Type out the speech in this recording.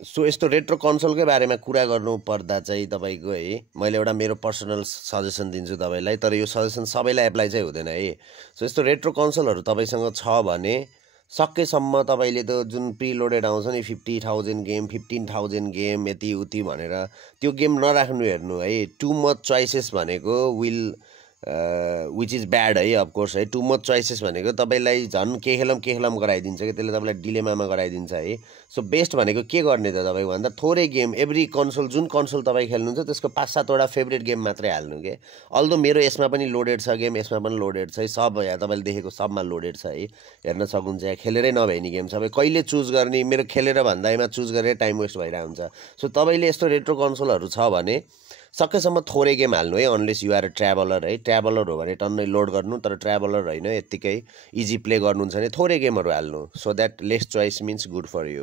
So यस्तो retro कन्सोलकै बारेमा कुरा गर्नु पर्दा चाहिँ तपाईँको है मैले एउटा मेरो पर्सनल सजेसन दिन्छु तपाईँलाई, तर यो सजेसन सबैलाई एप्लाई चाहिँ हुँदैन है। सो यस्तो रेट्रो कन्सोलहरू तपाईँसँग छ भने सकेसम्म तपाईँले त जुन प्रिलोडेड आउँछ नि 50,000 गेम 15,000 गेम यति उति भनेर त्यो गेम नराख्नु हेर्नु है। टु मच चोइसेस भनेको विच इज ब्याड है अफकोर्स है। टु मच चोइसेस भनेको तपाईँलाई झन् के खेलम गराइदिन्छ कि त्यसले तपाईँलाई डिलेमामा गराइदिन्छ है। सो बेस्ट भनेको के गर्ने त तपाईँको भन्दा थोरै गेम एभ्री कन्सोल जुन कन्सोल तपाईँ खेल्नुहुन्छ त्यसको 5-7वटा फेभरेट गेम मात्रै हाल्नु के। अल्दो मेरो यसमा पनि लोडेड छ गेम, यसमा पनि लोडेड छ है, सब यहाँ तपाईँले देखेको सबमा लोडेड छ है, हेर्न सक्नुहुन्छ। यहाँ खेलेरै नभए नि गेम सबै कहिले चुज गर्ने, मेरो खेलेर भन्दामा चुज गरेर टाइम वेस्ट भइरहेको हुन्छ। सो तपाईँले यस्तो रेट्रो कन्सोलहरू छ भने सकेसम्म थोरै गेम हाल्नु है, unless you are a traveller है। ट्राभलर हो भने टन्नै लोड गर्नु, तर ट्राभलर होइन यत्तिकै इजी प्ले गर्नुहुन्छ भने थोरै गेमहरू हाल्नु, so that less choice means good for you.